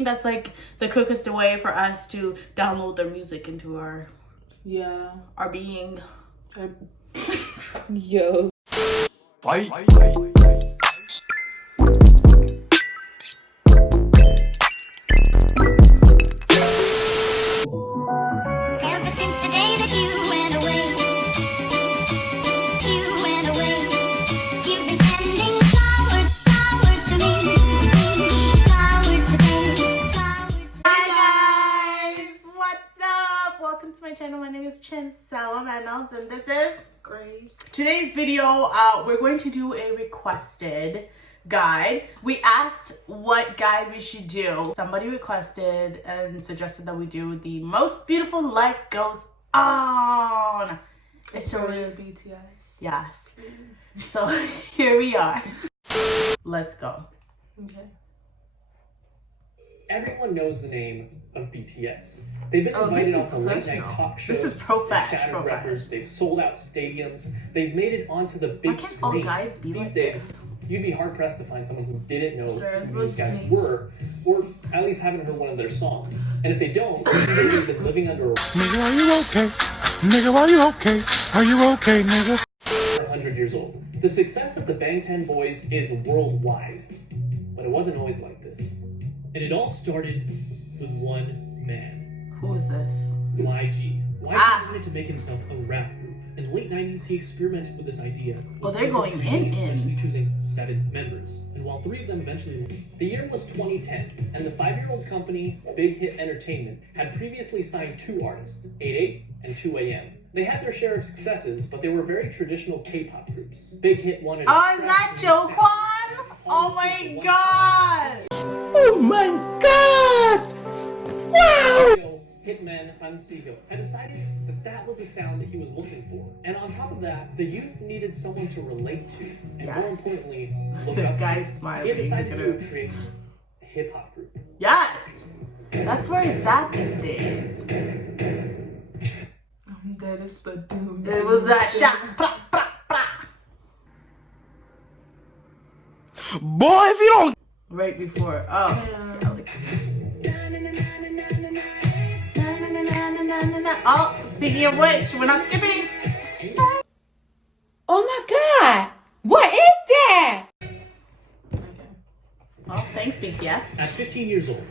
That's like the quickest way for us to download their music into our being. Yo. Fight. Ever since the day that you went away, you've been sending flowers to me, flowers today, flowers today. Hi guys, what's up? Welcome to my channel. My name is Chin Salamanals and this is Grace. Today's video. We're going to do a requested guide. We asked what guide we should do. Somebody requested and suggested that we do the most beautiful life goes on. A story of BTS. Yes. So here we are. Let's go. Okay. Everyone knows the name of BTS. They've been invited onto late-night talk shows. This is They've profesh. shattered records. They've sold out stadiums. They've made it onto the big Why can't all screen. guides be These like days, this? you'd be hard-pressed to find someone who didn't know Sure, who these guys please. were, or at least haven't heard one of their songs. And if they don't, they've been living under a rock Nigga, are you okay? Nigga, are you okay? Are you okay, nigga? for 100 years old. The success of the Bang 10 Boys is worldwide, but it wasn't always like this. And it all started with one man. Who is this? YG. YG Ah. wanted to make himself a rap group. In the late 90s, he experimented with this idea. Well, they're going in. Eventually choosing 7 members. And while 3 of them eventually left. The year was 2010, and the 5-year-old company, Big Hit Entertainment, had previously signed 2 artists, 88 and 2AM. They had their share of successes, but they were very traditional K-pop groups. Big Hit wanted to Oh, is that fresh new sound. Jokwon? Oh my god! Oh my god! Wow! Hitman Hansiho had decided that that was the sound that he was looking for. And on top of that, the youth needed someone to relate to. And more Yes. importantly, look This up to. guy's He smiling. had decided to create a hip-hop group. Yes! That's where it's at these days. That is the dude. It was that shot. Blah, blah, blah. Boy, if you don't Right before. Oh. Yeah. Kelly. Oh, speaking of which, we're not skipping. Oh my god! What is that? Okay. Oh, thanks, BTS. At 15 years old,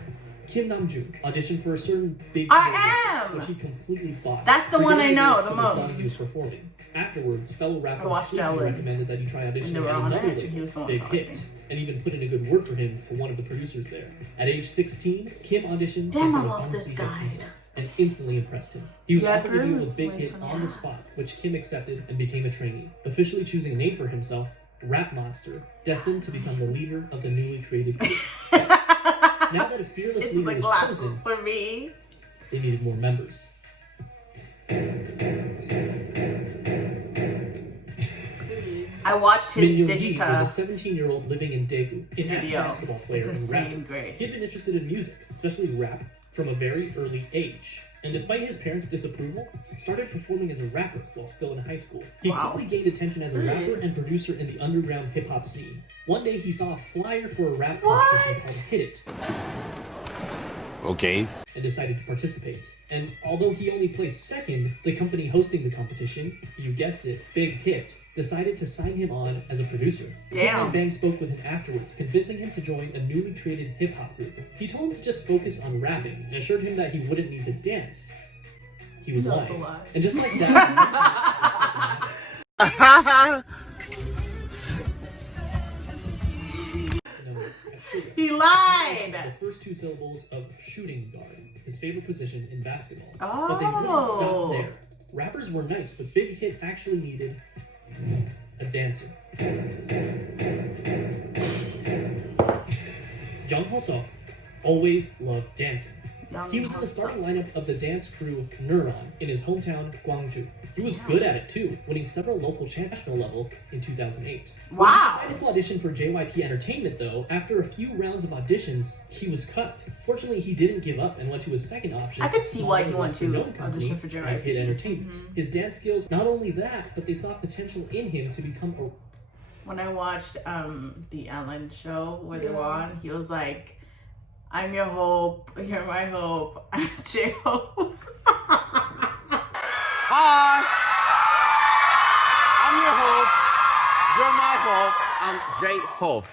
Kim Namjoon auditioned for a certain big I program, am! which he completely bought. That's the one I Forgetting know lyrics the to song most. he was performing. Afterwards, fellow rapper watched Sleepy Ellen. recommended that he try And auditioning they were at on another it, and label, he was the one Big talking. Hit, and even put in a good word for him to one of the producers there. At age 16, Kim auditioned Damn, for I the love this pharmacy guy. hip himself and instantly impressed him. He was Yeah, I've offered to heard deal of with Big Wait Hit for on the Now. spot, which Kim accepted and became a trainee, officially choosing a name for himself, Rap Monster, destined to become the leader of the newly created group. Now that a fearless It's leader the was glasses chosen, for me. they needed more members. I watched his Min Yoongi Digita was a 17-year-old living in Daegu, an avid video. basketball player It's and insane, rapper. Grace. He'd been interested in music, especially rap, from a very early age. And despite his parents' disapproval, started performing as a rapper while still in high school. He Wow. quickly gained attention as a rapper and producer in the underground hip-hop scene. One day he saw a flyer for a rap competition called Hit It, Okay. and decided to participate. And although he only placed second, the company hosting the competition, you guessed it, Big Hit, decided to sign him on as a producer. Damn. Hitman Bang spoke with him afterwards, convincing him to join a newly created hip-hop group. He told him to just focus on rapping and assured him that he wouldn't need to dance. He was Not the lying. lie. And just like that, He lied. the first 2 syllables of shooting guard, his favorite position in basketball. But they wouldn't stop Oh. there. Rappers were nice, but Big Hit actually needed a dancer. Jung Ho-seok always loved dancing. He was in the starting lineup of the dance crew Neuron in his hometown, Gwangju. He was good at it too, winning several local national level in 2008. When he Wow. decided to audition for JYP Entertainment though, after a few rounds of auditions, he was cut. Fortunately, he didn't give up and went to his second option. I could see why he went to lesser-known audition for company, JYP. Hit Entertainment. His dance skills, not only that, but they saw potential in him to become a When I watched the Ellen show where they were on, he was like, I'm your hope. You're my hope. I'm J-Hope. Hi. I'm your hope. You're my hope. I'm J-Hope.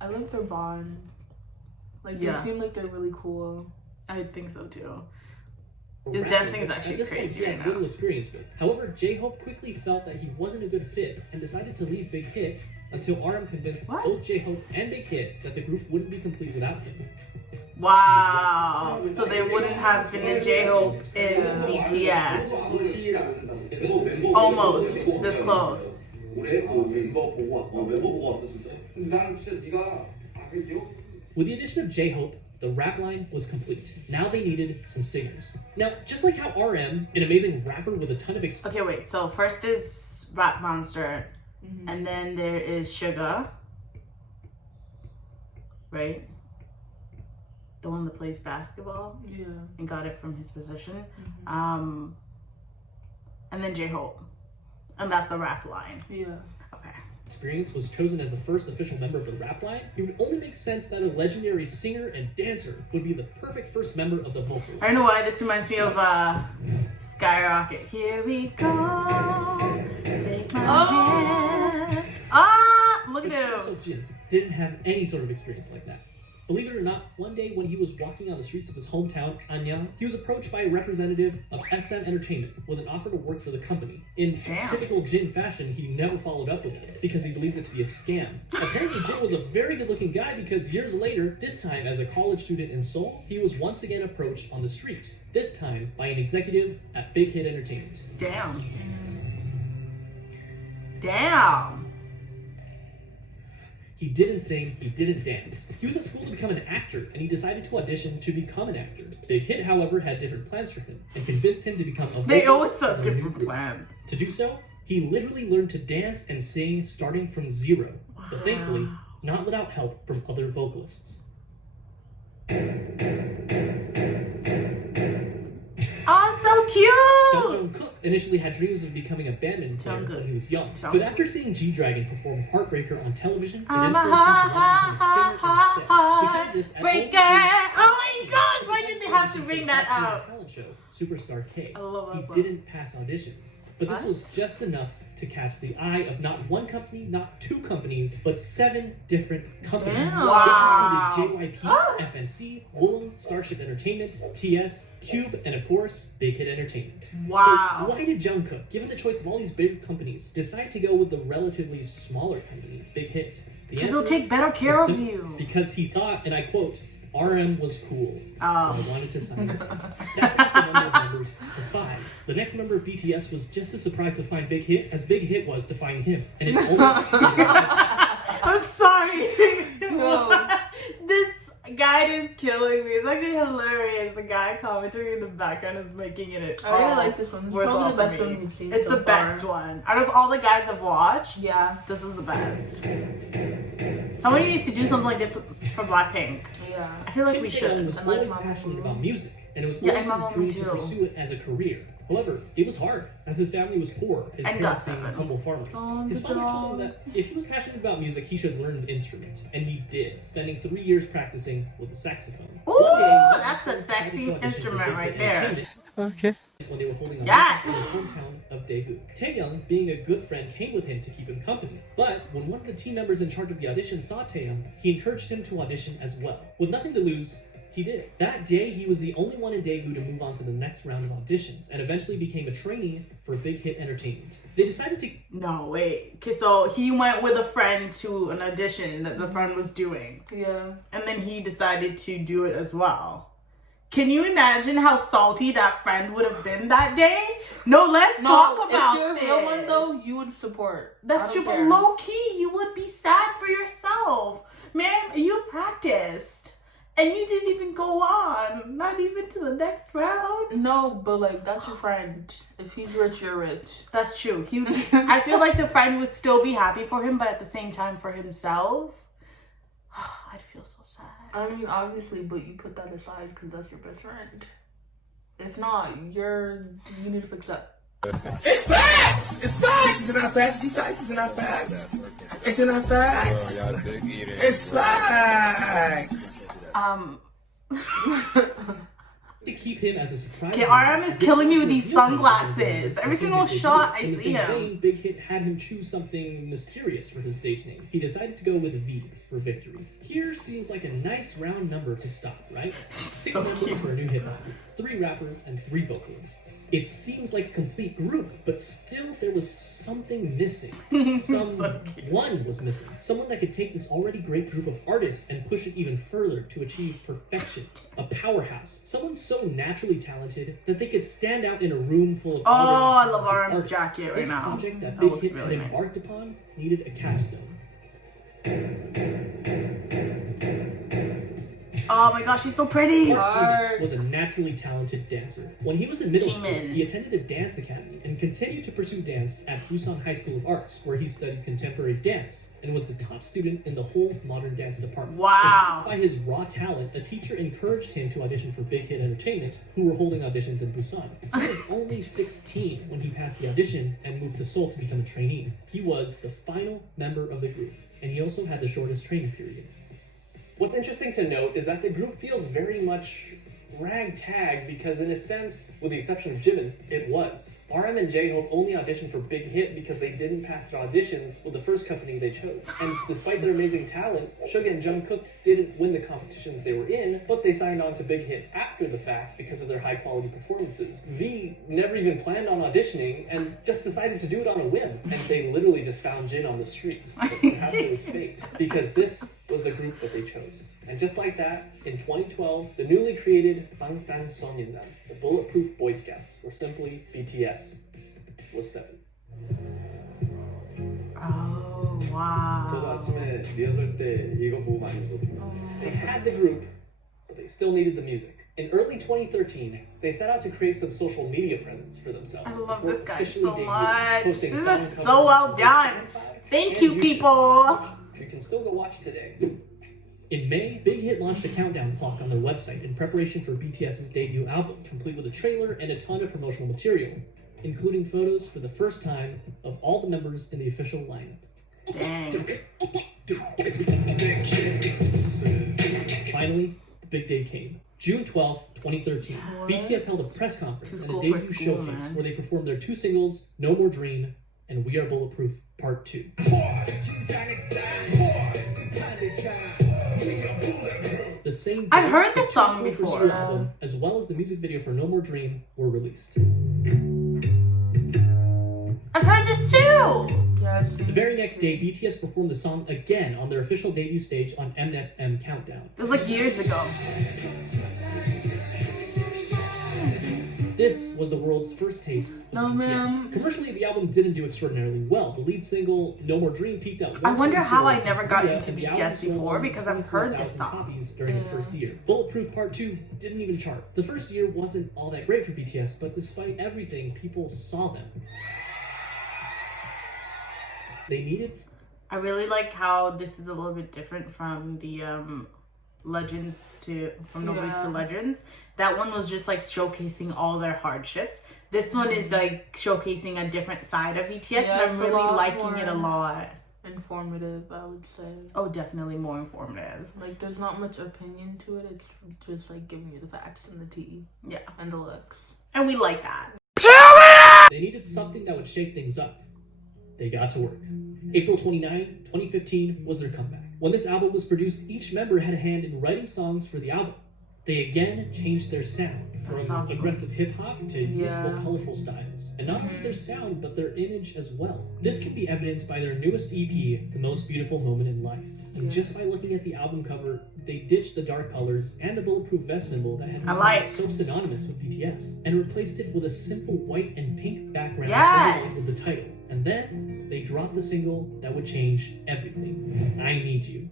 I like their bond. Like, Yeah. they seem like they're really cool. I think so too. For His rapping, dancing is which actually at this point crazy he right had now. little experience with. However, J-Hope quickly felt that he wasn't a good fit and decided to leave Big Hit until RM convinced What? both J-Hope and Big Hit that the group wouldn't be complete without him. Wow. So they wouldn't have been a J-Hope in BTS. Almost this close. With the addition of J-Hope, the rap line was complete. Now they needed some singers. Now, just like how RM, an amazing rapper with a ton of experience, Okay, wait. So first is Rap Monster, and then there is Sugar, right? The one that plays basketball Yeah. and got it from his position. And then J-Hope, and that's the rap line. Yeah. Okay. was chosen as the first official member of the rap line, it would only make sense that a legendary singer and dancer would be the perfect first member of the vocal. I don't know why this reminds me of Skyrocket. Here we go. Take my hand. Ah, look at him. So Jin didn't have any sort of experience like that. Believe it or not, one day when he was walking on the streets of his hometown, Anyang, he was approached by a representative of SM Entertainment with an offer to work for the company. In Damn. typical Jin fashion, he never followed up with it because he believed it to be a scam. Apparently, Jin was a very good-looking guy because years later, this time as a college student in Seoul, he was once again approached on the street, this time by an executive at Big Hit Entertainment. Damn. Damn. He didn't sing, he didn't dance. He was at school to become an actor, and he decided to audition to become an actor. Big Hit, however, had different plans for him, and convinced him to become a They always vocalist have of their new different group. plans. To do so, he literally learned to dance and sing starting from zero, but thankfully, not without help from other vocalists. Oh, so cute. Jungkook initially had dreams of becoming a badminton player Jungkook. when he was young, Jungkook. but after seeing G-Dragon perform Heartbreaker on television, it I'm influenced a him to want to become a singer instead. Because of this, at breaker. Oh my gosh, why did they have to bring that out? Talent show, Superstar K. I love that He song. didn't pass auditions, but this What? was just enough to catch the eye of not one company, not two companies, but 7 different companies. Damn. Wow. Which included JYP, FNC, Wooloo, Starship Entertainment, TS, Cube, and of course, Big Hit Entertainment. Wow. So why did Jungkook, given the choice of all these big companies, decide to go with the relatively smaller company, Big Hit? The Because he'll answer take better was care of simple. you. Because he thought, and I quote, RM was cool, Oh. so I wanted to sign him. That was the number of members to 5. The next member of BTS was just as surprised to find Big Hit as Big Hit was to find him, and it almost I'm sorry. No. This guide is killing me. It's actually hilarious. The guy commenting in the background is making it. I really all like this one. It's worthwhile probably the for best me. one we've seen It's so the best far. one. Out of all the guides I've watched, Yeah. this is the best. Somebody needs to do something like this for Blackpink. Yeah. I feel like we Kim Tae-young should. was And like always Mama passionate Moo. about music, and it was Yeah, always and his Mama dream Moo to too. pursue it as a career. However, it was hard, as his family was poor, his And parents got being seven. humble farmers. Oh, His the father told him dog. that if he was passionate about music, he should learn an instrument, and he did, spending 3 years practicing with the saxophone. Ooh, One day, that's a he decided sexy to audition for instrument Big right Hit there. Entertainment Okay. when they were holding a Yes. in his hometown of Daegu. Taeyong, being a good friend, came with him to keep him company. But when one of the team members in charge of the audition saw Taeyong, he encouraged him to audition as well. With nothing to lose, he did. That day, he was the only one in Daegu to move on to the next round of auditions, and eventually became a trainee for Big Hit Entertainment. They decided to No, wait. Okay, so he went with a friend to an audition that the friend was doing. Yeah. And then he decided to do it as well. Can you imagine how salty that friend would have been that day? No, let's talk about if you're this. a real one though, you would support. That's I true, don't but care. low key, you would be sad for yourself. Man, you practiced. And you didn't even go on. Not even to the next round. No, but like that's your friend. If he's rich, you're rich. That's true. He would, I feel like the friend would still be happy for him, but at the same time for himself, I'd feel so sad. I mean, obviously, but you put that aside because that's your best friend. If not, you need to fix that. It's facts! It's facts! Is it not facts? These facts is not facts. It's not facts. It's facts. To keep him as a surprise. Okay, RM is killing me with these sunglasses. Every single shot I see him. Vein, Big Hit had him choose something mysterious for his stage name. He decided to go with V for victory. Here seems like a nice round number to stop, right? 6 members for a new hip hop group, 3 rappers and 3 vocalists. It seems like a complete group, but still there was something missing. Someone was missing. Someone that could take this already great group of artists and push it even further to achieve perfection. A powerhouse. Someone so naturally talented that they could stand out in a room full of I love RM's jacket right now. This project that That Big looks Hit really had nice. embarked upon needed a capstone. Oh my gosh, she's so pretty. Jimin was a naturally talented dancer. When he was in middle school, Jimin. he attended a dance academy and continued to pursue dance at Busan High School of Arts, where he studied contemporary dance and was the top student in the whole modern dance department. Wow. Impressed by his raw talent, a teacher encouraged him to audition for Big Hit Entertainment, who were holding auditions in Busan. He was only 16 when he passed the audition and moved to Seoul to become a trainee. He was the final member of the group, and he also had the shortest training period. What's interesting to note is that the group feels very much ragtag because in a sense, with the exception of Jimin, it was. RM and J-Hope only auditioned for Big Hit because they didn't pass their auditions with the first company they chose. And despite their amazing talent, Suga and Jungkook didn't win the competitions they were in, but they signed on to Big Hit after the fact because of their high-quality performances. V never even planned on auditioning and just decided to do it on a whim. And they literally just found Jin on the streets. But perhaps it was fate, because this was the group that they chose. And just like that, in 2012, the newly created 방탄소년단, the Bulletproof Boy Scouts, or simply BTS, was 7. Oh, wow. 저도 아침에 리허설 때 이거 보고 많이 웃었어요. They had the group, but they still needed the music. In early 2013, they set out to create some social media presence for themselves. I love before this guy officially so debuting, much. posting This song is covers so well on done. Spotify Thank and you, YouTube. people. You can still go watch today. In May, Big Hit launched a countdown clock on their website in preparation for BTS's debut album, complete with a trailer and a ton of promotional material, including photos for the first time of all the members in the official lineup. Dang. Finally, the big day came. June 12th, 2013. BTS held a press conference Too and a cool debut for school, showcase man. where they performed their 2 singles, No More Dream and We Are Bulletproof Part 2. The same I've day, heard the this song 2 before. Pursue album, as well as the music video for No More Dream, were released. I've heard this too. The very next day, BTS performed the song again on their official debut stage on Mnet's M Countdown. It was like years ago. This was the world's first taste of BTS. Commercially, the album didn't do extraordinarily well. The lead single, No More Dream, peaked at 1.4 I wonder how I never got Korea, into and the BTS album sold before, because I've heard this 24,000 song. copies during its first year. Bulletproof Part 2 didn't even chart. The first year wasn't all that great for BTS, but despite everything, people saw them. They needed... I really like how this is a little bit different from the Legends to Nobody's to Legends. That one was just like showcasing all their hardships. This one is like showcasing a different side of BTS, and I'm it's a really lot liking more it a lot. informative, I would say. Oh, definitely more informative. Like, there's not much opinion to it. It's just like giving you the facts and the tea. Yeah. And the looks. And we like that. They needed something that would shake things up. They got to work. April 29, 2015 was their comeback. When this album was produced, each member had a hand in writing songs for the album. They again changed their sound from That's awesome. aggressive hip-hop to youthful, Yeah. colorful styles. And not only their sound, but their image as well. This can be evidenced by their newest EP, The Most Beautiful Moment in Life. And just by looking at the album cover, they ditched the dark colors and the bulletproof vest symbol that had become so synonymous with BTS, and replaced it with a simple white and pink background along with the title. And then they dropped the single that would change everything. I Need You.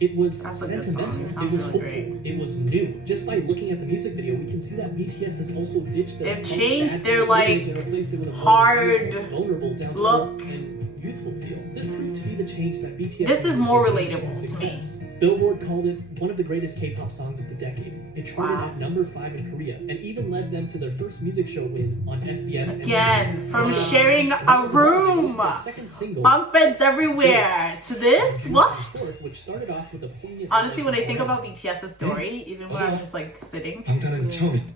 It was sentimental, it was hopeful, it was new. Just by looking at the music video, we can see that BTS has also ditched their They've changed their image and replaced it with a hard vulnerable, down to look. and youthful feel. This proved to be the change that BTS This is more needed to relatable to me. success. Billboard called it one of the greatest K-pop songs of the decade. It charted Wow. at number 5 in Korea and even led them to their first music show win on SBS. Again, from sharing a room, Second single, bunk beds everywhere, to this? What? which started off with a poignant. Honestly, when I think about BTS's story, even when I'm just like sitting, 방탄은 처음이다.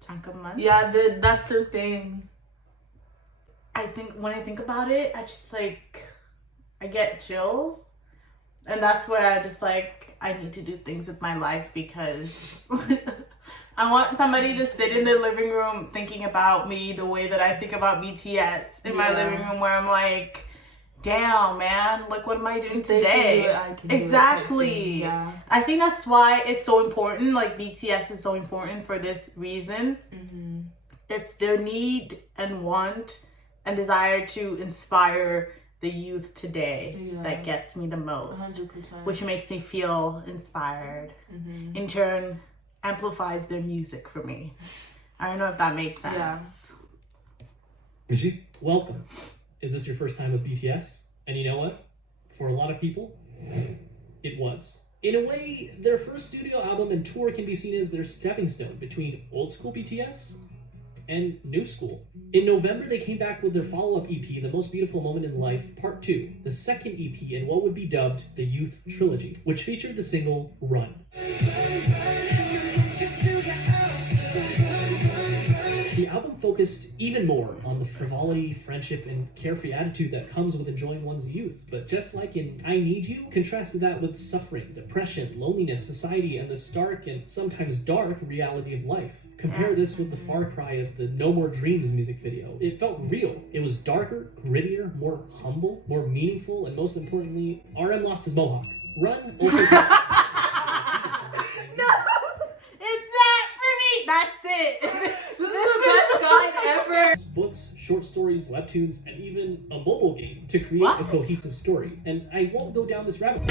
잠깐만. Yeah, that's their thing. I think when I think about it, I just like, I get chills. And that's where I just like, I need to do things with my life because I want somebody to sit in their living room thinking about me the way that I think about BTS in my living room, where I'm like, damn, man, like, what am I doing If they can today? do it, I can do it type Exactly. thing, yeah. I think that's why it's so important. Like, BTS is so important for this reason. Mm-hmm. It's their need and want and desire to inspire the youth today that gets me the most, 100%. which makes me feel inspired. Mm-hmm. In turn, amplifies their music for me. I don't know if that makes sense. 뭐지? Welcome. Is this your first time with BTS? And you know what? For a lot of people, it was. In a way, their first studio album and tour can be seen as their stepping stone between old school BTS and new school. In November, they came back with their follow-up EP, The Most Beautiful Moment in Life, Part 2, the second EP in what would be dubbed the Youth Trilogy, which featured the single Run. The album focused even more on the frivolity, friendship, and carefree attitude that comes with enjoying one's youth. But just like in I Need You, contrasted that with suffering, depression, loneliness, society, and the stark and sometimes dark reality of life. Compare this with the far cry of the No More Dreams music video. It felt real. It was darker, grittier, more humble, more meaningful, and most importantly, RM lost his mohawk. Run also... No, it's that for me. That's it. This is the best guide ever. Books, short stories, webtoons, and even a mobile game to create a cohesive story. And I won't go down this rabbit hole.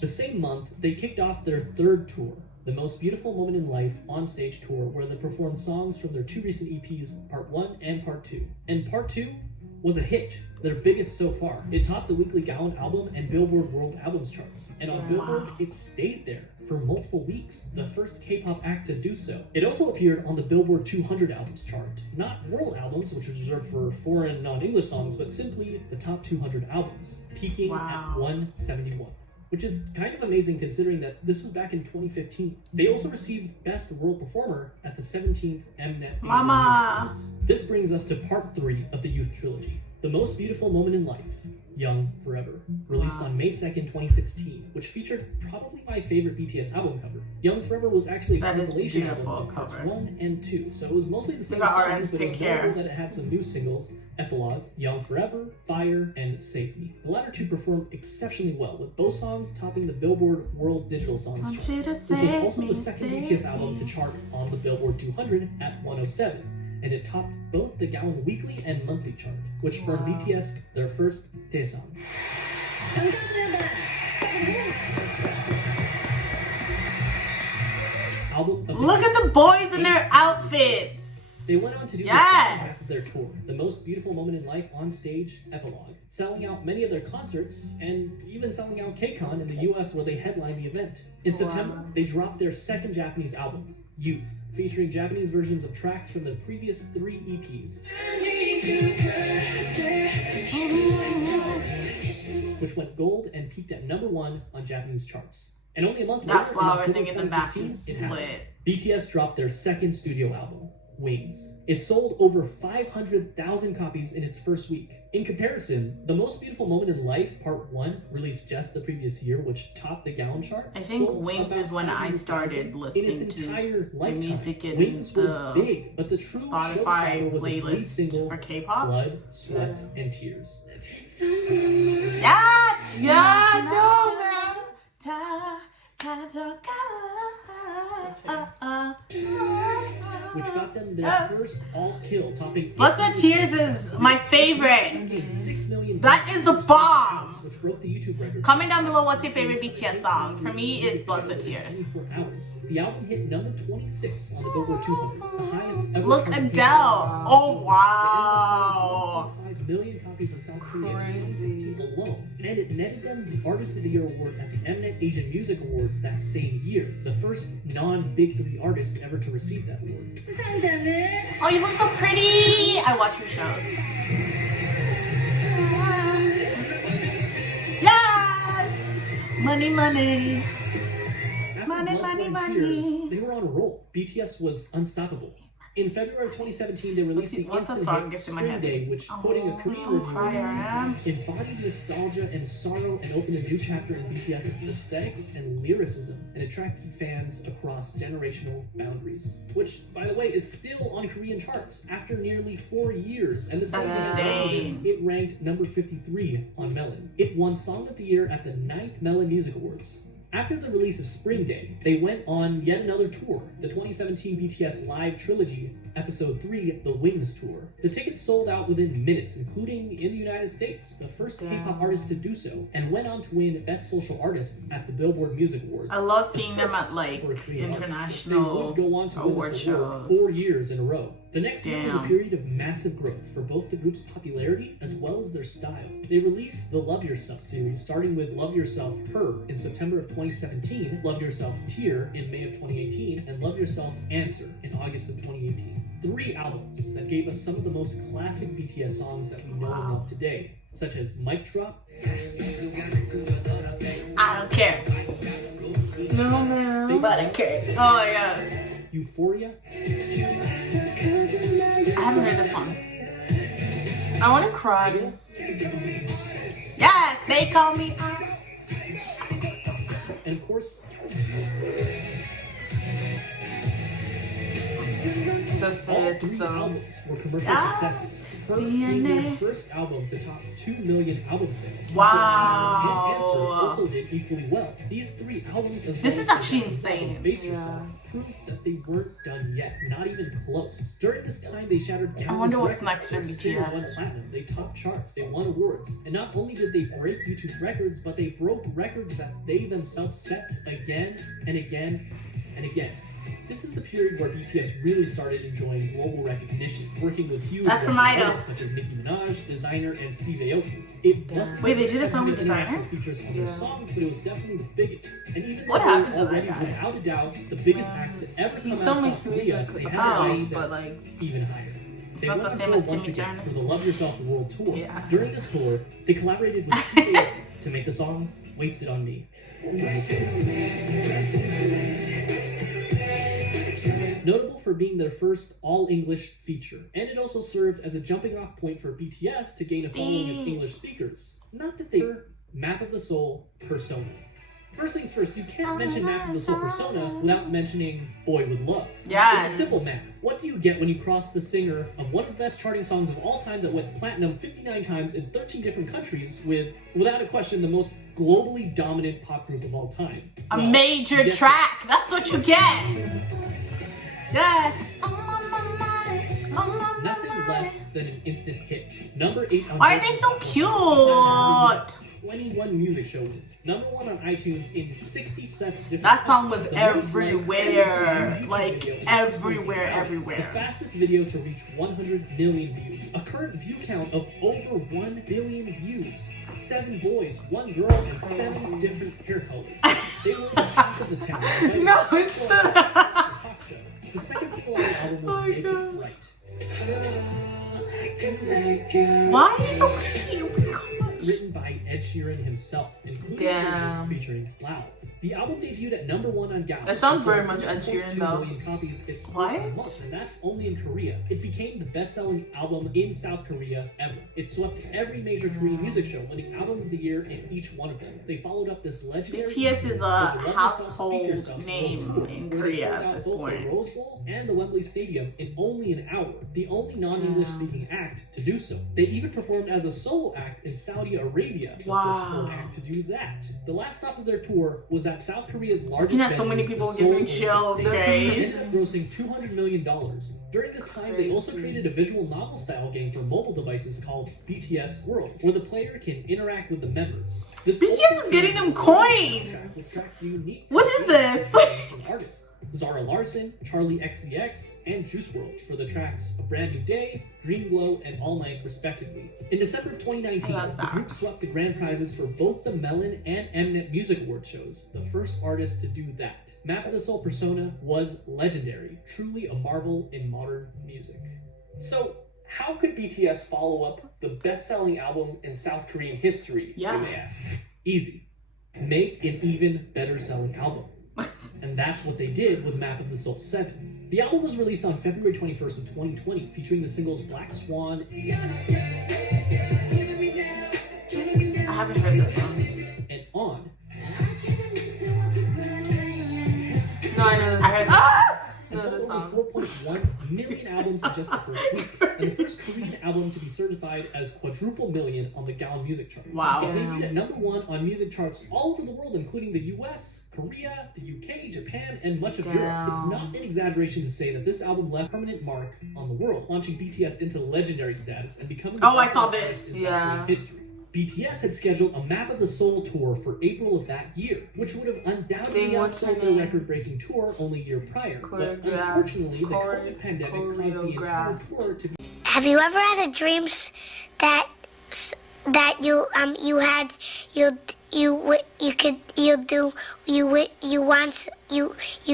The same month, they kicked off their third tour, The Most Beautiful Moment in Life on-stage tour, where they performed songs from their two recent EPs, Part 1 and Part 2. And Part 2 was a hit, their biggest so far. It topped the weekly Gaon album and Billboard World Albums charts. And on Billboard, it stayed there for multiple weeks, the first K-pop act to do so. It also appeared on the Billboard 200 albums chart. Not world albums, which was reserved for foreign non-English songs, but simply the top 200 albums, peaking at 171. Which is kind of amazing considering that this was back in 2015. They also received Best World Performer at the 17th Mnet Asian Music Awards. This brings us to Part 3 of the Youth Trilogy, The Most Beautiful Moment in Life, Young Forever, released on May 2nd, 2016, which featured probably my favorite BTS album cover. Young Forever was actually a compilation album of Parts 1 and 2, so it was mostly the same songs, but it was notable that it had some new singles, Epilogue, Young Forever, Fire, and Save Me. The latter two performed exceptionally well, with both songs topping the Billboard World Digital Songs chart. This was also the second BTS album to chart on the Billboard 200 at 107, and it topped both the Gaon weekly and monthly chart, which earned BTS their first Daesang. Look at the boys in their outfits. They went on to do the second half of their tour, The Most Beautiful Moment in Life on stage, Epilogue, selling out many of their concerts and even selling out KCON in the US where they headlined the event. In September, they dropped their second Japanese album, Youth, featuring Japanese versions of tracks from their previous 3 EPs, which went gold and peaked at #1 on Japanese charts. And only a month later, in October 2016, it happened. BTS dropped their second studio album, Wings. It sold over 500,000 copies in its first week. In comparison, The Most Beautiful Moment in Life, Part 1, released just the previous year, which topped the Gaon chart. I think Wings is when I started listening in its entire to lifetime. music in Wings was the big, but the true Spotify showstopper was its lead playlist single, for K-pop. Blood, Sweat, and Tears. Which got them their first all-kill, topping... Blood, Sweat, Tears is my favorite. 6 million That is the bomb. which broke the YouTube record. Comment down below what's your favorite BTS song. For me, it's Blood, Sweat, Tears. 24 hours. The album hit number 26 on the Billboard 200, the highest ever. Look, Adele. Oh, wow. 5 million copies in South Korea in 2016 alone, and it netted them the Artist of the Year award at the Eminent Asian Music Awards that same year, the first non-Big Three artist ever to receive that award. Oh, you look so pretty. I watch your shows. Yes! Money, money. After Money, Blood, Sweat, money, and Tears, money. they were on a roll. BTS was unstoppable. In February 2017, they released the What's the instant song hit gets in my Spring head? Day, which, quoting a Korean reviewer, embodied nostalgia and sorrow and opened a new chapter in BTS's aesthetics and lyricism and attracted fans across generational boundaries. Which, by the way, is still on Korean charts after nearly 4 years. And the That's census insane. it ranked number 53 on Melon. It won Song of the Year at the 9th Melon Music Awards. After the release of Spring Day, they went on yet another tour, the 2017 BTS Live Trilogy, Episode 3, The Wings Tour. The tickets sold out within minutes, including in the United States, the first K-pop artist to do so, and went on to win Best Social Artist at the Billboard Music Awards. I love The seeing them first at like for a Korean artist. international They would go on to win award this award shows. 4 years in a row. The next year was a Damn. period of massive growth for both the group's popularity as well as their style. They released the Love Yourself series, starting with Love Yourself Her in September of 2017, Love Yourself Tear in May of 2018, and Love Yourself Answer in August of 2018. 3 albums that gave us some of the most classic BTS songs that we know and love today, such as Mic Drop, I don't care, No, man. but I care. Oh, yes. Euphoria, I haven't heard this one. I want to cry. Yes, they call me. and of course, The all Fifth 3 song. albums were commercial Ah. successes. Her DNA. being their first album to top 2 million album sales. Wow. And Answer also did equally well. These 3 albums, as well This as is the actually second insane. album, Face Yeah. Yourself, proved that they weren't done yet, not even close. During this time, they shattered countless wonder what's records. next for Their singles BTS. went platinum. They topped charts. They won awards. And not only did they break YouTube records, but they broke records that they themselves set again and again and again. This is the period where BTS really started enjoying global recognition, working with huge That's from Western Idol. artists such as Nicki Minaj, Designer, and Steve Aoki. It wasn't Wait, they the did a first song time with that international Designer? features on their Yeah. songs, but it was definitely the biggest. And even What though they happened to were that already, guy? without a doubt, the biggest act to ever come He out still of makes South Korea, music they had about to it, rise but like, even higher. They not went the on famous tour once Timmy again Turner. for the Love Yourself World Tour. Yeah. During this tour, they collaborated with Steve Aoki to make the song Wasted on Me. Notable for being their first all-English feature, and it also served as a jumping-off point for BTS to gain a following of English speakers. Not that they were Map of the Soul Persona. First things first, you can't mention Map of the Soul Persona without mentioning Boy With Love. Yes. It's simple math. What do you get when you cross the singer of one of the best charting songs of all time that went platinum 59 times in 13 different countries with, without a question, the most globally dominant pop group of all time? A Well, major you get track. That's what you get. Yes. nothing less than an instant hit. Number 8 on Why are they so cute? 21 music show wins. Number 1 on iTunes in 67 different That song was countries. The most liked everywhere. YouTube Like video in everywhere, 24 hours. everywhere. The fastest video to reach 100 million views. A current view count of over 1 billion views. 7 boys, 1 girl, and 7 different hair colors. They were the top of the town. No, it's not. Talk show. The second single on the album was Oh my Make It gosh. Right. Why are you so cute? Oh my gosh. Written by Ed Sheeran himself, including a Damn. version featuring Loud. The album debuted at number 1 on Gallup. It sounds very Sold much Ed 1.2 Sheeran, though. million copies its What? first month, and that's only in Korea. It became the best-selling album in South Korea ever. It swept every major Korean music show, winning Album of the Year in each one of them. They followed up this legendary BTS is with the a Love Yourself, household Speak Yourself name World Tour, in where they Korea sold at out this both point. the Rose Bowl and the Wembley Stadium in only an hour. The only non-English speaking act to do so. They even performed as a solo act in Saudi Arabia, the first foreign act to do that. The last stop of their tour was at South Korea's largest Looking at so venue, many people the giving Seoul chills, Olympic Stadium. They guys. ended up grossing $200 million. During this time, they also created a visual novel-style game for mobile devices called BTS World, where the player can interact with the members. This BTS is getting them coins! with tracks unique What is this? from artists. Zara Larsson, Charlie XCX, and Juice WRLD for the tracks A Brand New Day, Green Glow, and All Night, respectively. In December of 2019, I love the Zara. group swept the grand prizes for both the Melon and Mnet Music Award shows, the first artist to do that. Map of the Soul persona was legendary, truly a marvel in modern music. So, how could BTS follow up the best-selling album in South Korean history, Yeah. you may ask? Easy. Make an even better-selling album. And that's what they did with Map of the Soul 7. The album was released on February 21st of 2020, featuring the singles Black Swan I haven't heard this one. and On. No, I know this. I heard this. And No, sold this over song. 4.1 million albums in just the first week, and the first Korean album to be certified as quadruple million on the Gaon Music Chart. Wow. It debuted at #1 on music charts all over the world, including the US, Korea, the UK, Japan, and much of Europe. It's not an exaggeration to say that this album left a permanent mark on the world, launching BTS into legendary status and becoming the Oh, I best saw artist this. in South Yeah. Korean history. BTS had scheduled a Map of the Soul tour for April of that year, which would have undoubtedly Dang, what's her outsold their name? record-breaking tour only a year prior. But Choreograph- unfortunately, the COVID pandemic caused the entire choreograph. tour to be Have you ever had a dream that you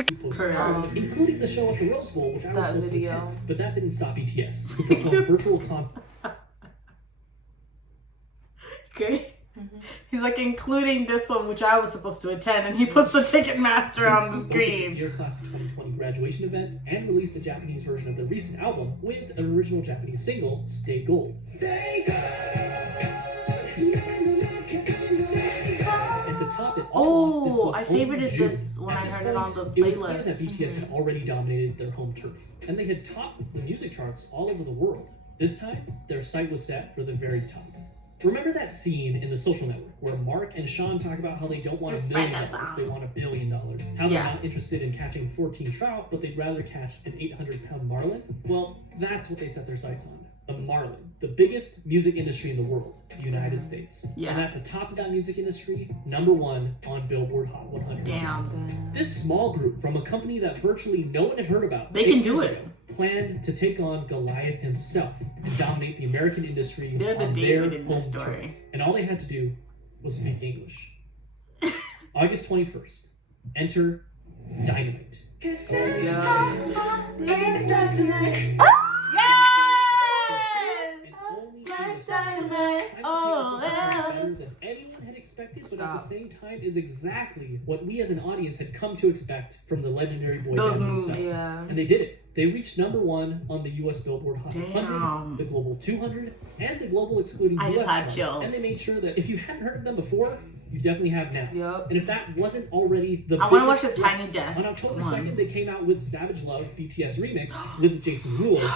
postponed, including the show at the Rose Bowl, which I was That supposed video. to attend. But that didn't stop BTS, who performed virtual Okay. He's like, including this one, which I was supposed to attend, and he puts the Ticketmaster on the screen. Year Class of 2020 graduation event and released the Japanese version of the recent album with an original Japanese single, Stay Gold. And to top it all off, this Oh, was I only favorited June. this when At I this heard it on point, the It was clear playlist. that BTS had already dominated their home turf, and they had topped the music charts all over the world. This time, their sight was set for the very top. Remember that scene in The Social Network where Mark and Sean talk about how they don't want Let's $1 write million, that down. they want $1 billion. How they're Yeah. not interested in catching 14 trout, but they'd rather catch an 800-pound marlin? Well, that's what they set their sights on. The marlin, the biggest music industry in the world, the United States. Yeah. And at the top of that music industry, #1 on Billboard Hot 100. Damn. This small group from a company that virtually no one had heard about They 8 can do years it. ago, planned to take on Goliath himself and dominate the American industry They're the on David their in this home story. turf. And all they had to do was speak English. August 21st, enter Dynamite. Yes! And only Like English dynamite. simultaneously Oh, yeah. better than anyone had expected, but at the Stop. same time is exactly what we as an audience had come to expect from the legendary boy Those band moves. themselves. Yeah. And they did it. They reached #1 on the US Billboard Hot Damn. 100, the Global 200, and the Global excluding I US just had chart. chills. And they made sure that if you hadn't heard of them before, you definitely have now. Yup. And if that wasn't already the I wanna watch biggest the Tiny hits, Desk on October one. 2nd, they came out with Savage Love BTS Remix with Jason Ruler.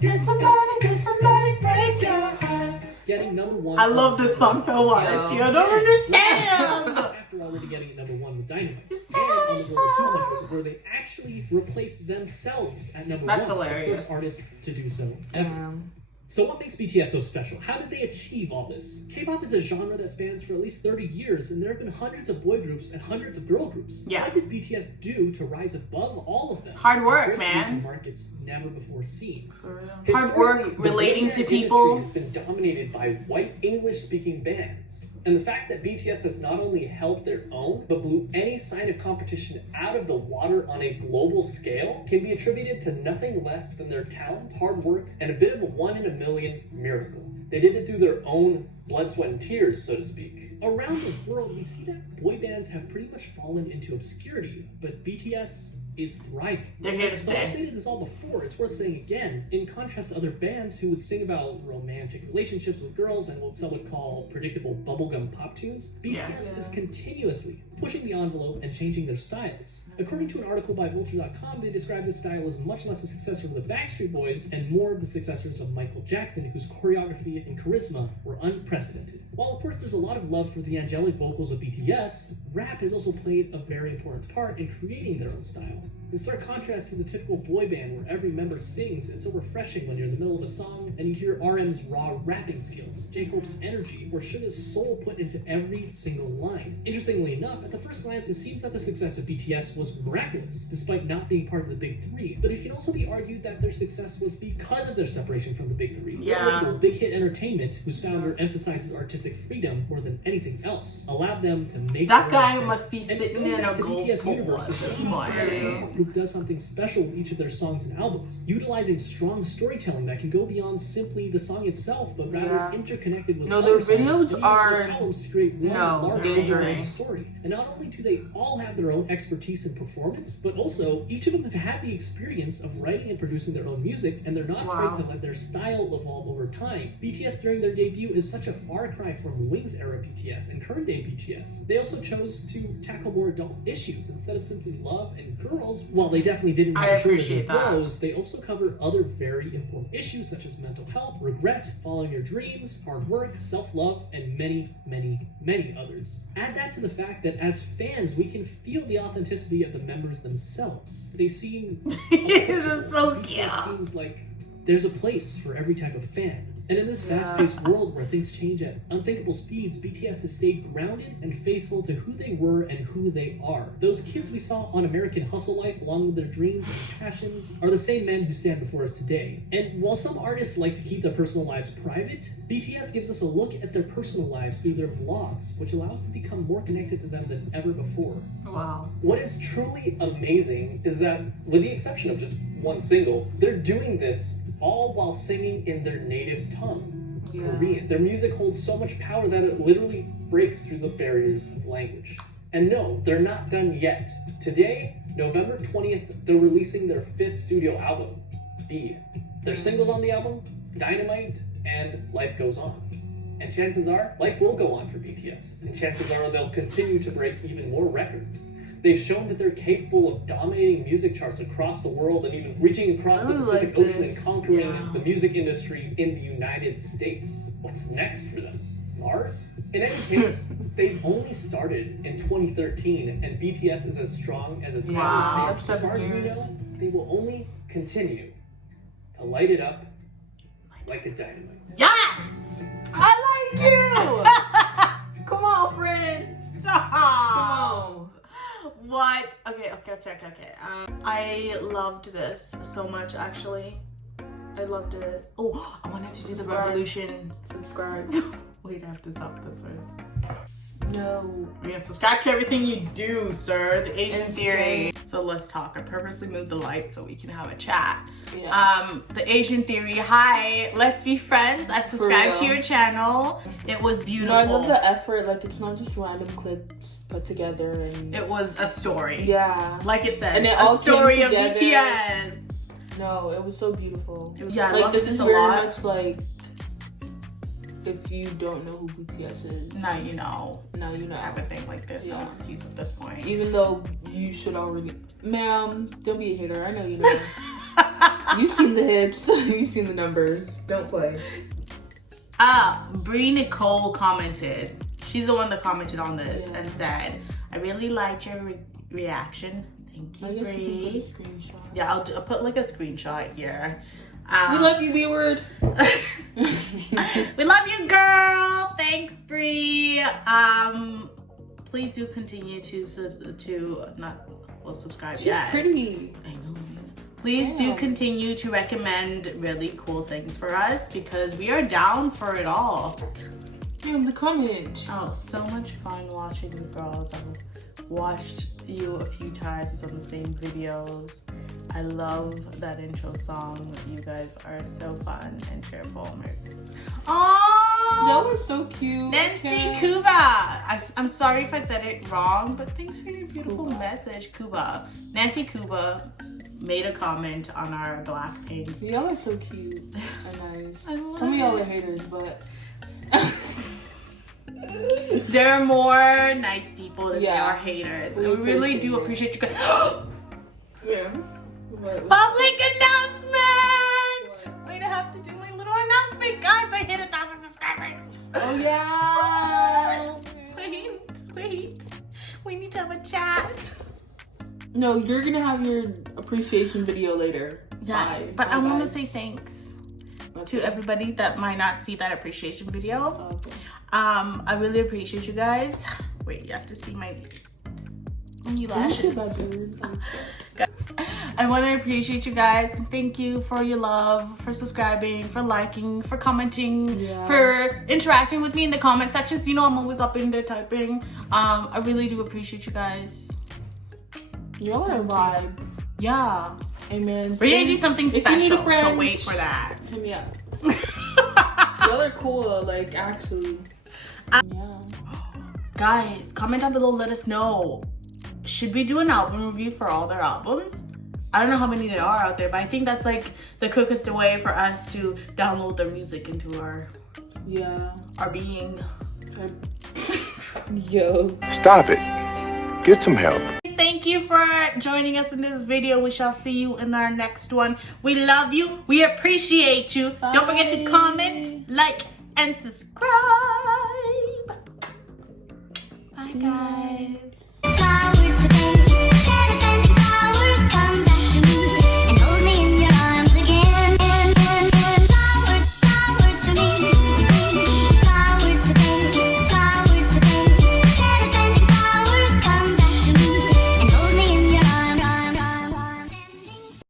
Get somebody break your heart. Getting #1. I love this song so much. Yo. You don't understand. After already getting it #1 with Dynamite. Just And on the Savage Global Love. 200, where they actually replaced themselves at #1. That's The hilarious. first artist to do so ever. Damn. So what makes BTS so special? How did they achieve all this? K-pop is a genre that spans for at least 30 years, and there have been hundreds of boy groups and hundreds of girl groups. Yeah. What did BTS do to rise above all of them? Hard work, And break into man. markets never before seen. For real. Hard work, Historically, the relating boy to band people. industry has been dominated by white English-speaking bands. And the fact that BTS has not only held their own, but blew any sign of competition out of the water on a global scale can be attributed to nothing less than their talent, hard work, and a bit of a 1 in a million miracle. They did it through their own blood, sweat, and tears, so to speak. Around the world, we see that boy bands have pretty much fallen into obscurity, but BTS is thriving. They're here to So I've stay. stated this all before, it's worth saying again. In contrast to other bands who would sing about romantic relationships with girls and what some would call predictable bubblegum pop tunes, BTS Yeah. is continuously pushing the envelope and changing their styles. According to an article by Vulture.com, they described this style as much less a successor of the Backstreet Boys and more of the successors of Michael Jackson, whose choreography and charisma were unprecedented. While of course there's a lot of love for the angelic vocals of BTS, rap has also played a very important part in creating their own style. In stark contrast to the typical boy band where every member sings, it's so refreshing when you're in the middle of a song and you hear RM's raw rapping skills, J-Hope's energy, or Suga's soul put into every single line. Interestingly enough, at the first glance it seems that the success of BTS was miraculous, despite not being part of the Big Three, but it can also be argued that their success was because of their separation from the Big Three. Yeah. Their label, Big Hit Entertainment, whose founder emphasizes artistic freedom more than anything else, allowed them to make That their own guy sound. must be And sitting going in back a to gold BTS universe, court. it's a group does something special with each of their songs and albums, utilizing strong storytelling that can go beyond simply the song itself, but rather interconnected with No, other their songs, videos leading are- their albums to create one large they're cohesive amazing. story. And not only do they all have their own expertise in performance, but also each of them have had the experience of writing and producing their own music, and they're not afraid to let their style evolve over time. BTS during their debut is such a far cry from Wings era BTS and current day BTS. They also chose to tackle more adult issues instead of simply love and girls. While they definitely didn't I have appreciate that. bros, they also cover other very important issues such as mental health, regret, following your dreams, hard work, self-love, and many, many, many others. Add that to the fact that as fans, we can feel the authenticity of the members themselves. They seem This is so cute. it seems like there's a place for every type of fan. And in this fast-paced world where things change at unthinkable speeds, BTS has stayed grounded and faithful to who they were and who they are. Those kids we saw on American Hustle Life, along with their dreams and passions, are the same men who stand before us today. And while some artists like to keep their personal lives private, BTS gives us a look at their personal lives through their vlogs, which allows us to become more connected to them than ever before. Wow. What is truly amazing is that, with the exception of just one single, they're doing this all while singing in their native tongue, Korean. Their music holds so much power that it literally breaks through the barriers of language. And no, they're not done yet. Today, November 20th, they're releasing their 5th studio album, B. Their singles on the album, Dynamite and Life Goes On. And chances are, life will go on for BTS. And chances are they'll continue to break even more records. They've shown that they're capable of dominating music charts across the world and even reaching across the Pacific Ocean and conquering the music industry in the United States. What's next for them? Mars? In any case, they've only started in 2013 and BTS is as strong as it's ever been. That's As far as 7 we years. know, they will only continue to light it up like a dynamite. Yes! I like you! Come on, friends. Stop. Come on. What? Okay. I loved this so much, actually. I loved this. Oh, I wanted to do the revolution. Subscribe. Wait, I have to stop this first. No. Yeah, subscribe to everything you do, sir. The Asian Theory. So let's talk. I purposely moved the light so we can have a chat. Yeah. The Asian Theory. Hi, let's be friends. I've subscribed to real. your channel. It was beautiful. No, I love the effort. Like, it's not just random clips put together and It was a story. yeah. Like it said, And it a all story came of together. BTS. No, it was so beautiful. Yeah, I like love this this is a very lot. much like if you don't know who BTS is, Now you know. now you know. I would think like there's no Yeah. excuse at this point. Even though you should already, ma'am, don't be a hater. I know you know. You've seen the hits. You've seen the numbers. Don't play. Bree Nicole commented. She's the one that commented on this and said, "I really liked your reaction. Thank I you, guess you can Bree." put a screenshot. Yeah, I'll put like a screenshot here. We love you, B-word. We love you, girl. Thanks, Bree. Please do continue to subscribe. She's Yes, pretty. I know. Please do continue to recommend really cool things for us because we are down for it all. Damn, the comment. Oh, so much fun watching you girls. I've watched you a few times on the same videos. I love that intro song. You guys are so fun and cheerful. Y'all Oh, are so cute. Nancy Okay. Cuba. I'm sorry if I said it wrong, but thanks for your beautiful message, Cuba. Nancy Cuba made a comment on our Blackpink. Y'all are so cute and nice. I love Some of y'all it. are haters, but There are more nice people people than Yeah. there are haters. We And we really do appreciate appreciate you guys. Yeah. Public announcement! Wait, I have to do my little announcement, guys. I hit 1,000 subscribers. Oh yeah. Wait. We need to have a chat. No, you're gonna have your appreciation video later. Yes, Bye. but Bye, I want to guys. say thanks Okay. to everybody that might not see that appreciation video. Okay. I really appreciate you guys. Wait, you have to see my lashes. I want to appreciate you guys and thank you for your love, for subscribing, for liking, for commenting, Yeah. for interacting with me in the comment sections. You know I'm always up in there typing. I really do appreciate you guys. Y'all are a vibe. Yeah. Amen. We're gonna do something If special, you need a friend, so wait for that. hit me up. Y'all are cool, like actually. Yeah. Guys, comment down below, let us know. Should we do an album review for all their albums? I don't know how many there are out there, but I think that's like the quickest way for us to download their music into our being. Yo. Stop it. Get some help. Thank you for joining us in this video. We shall see you in our next one. We love you. We appreciate you. Bye. Don't forget to comment, like, and subscribe. Bye, guys.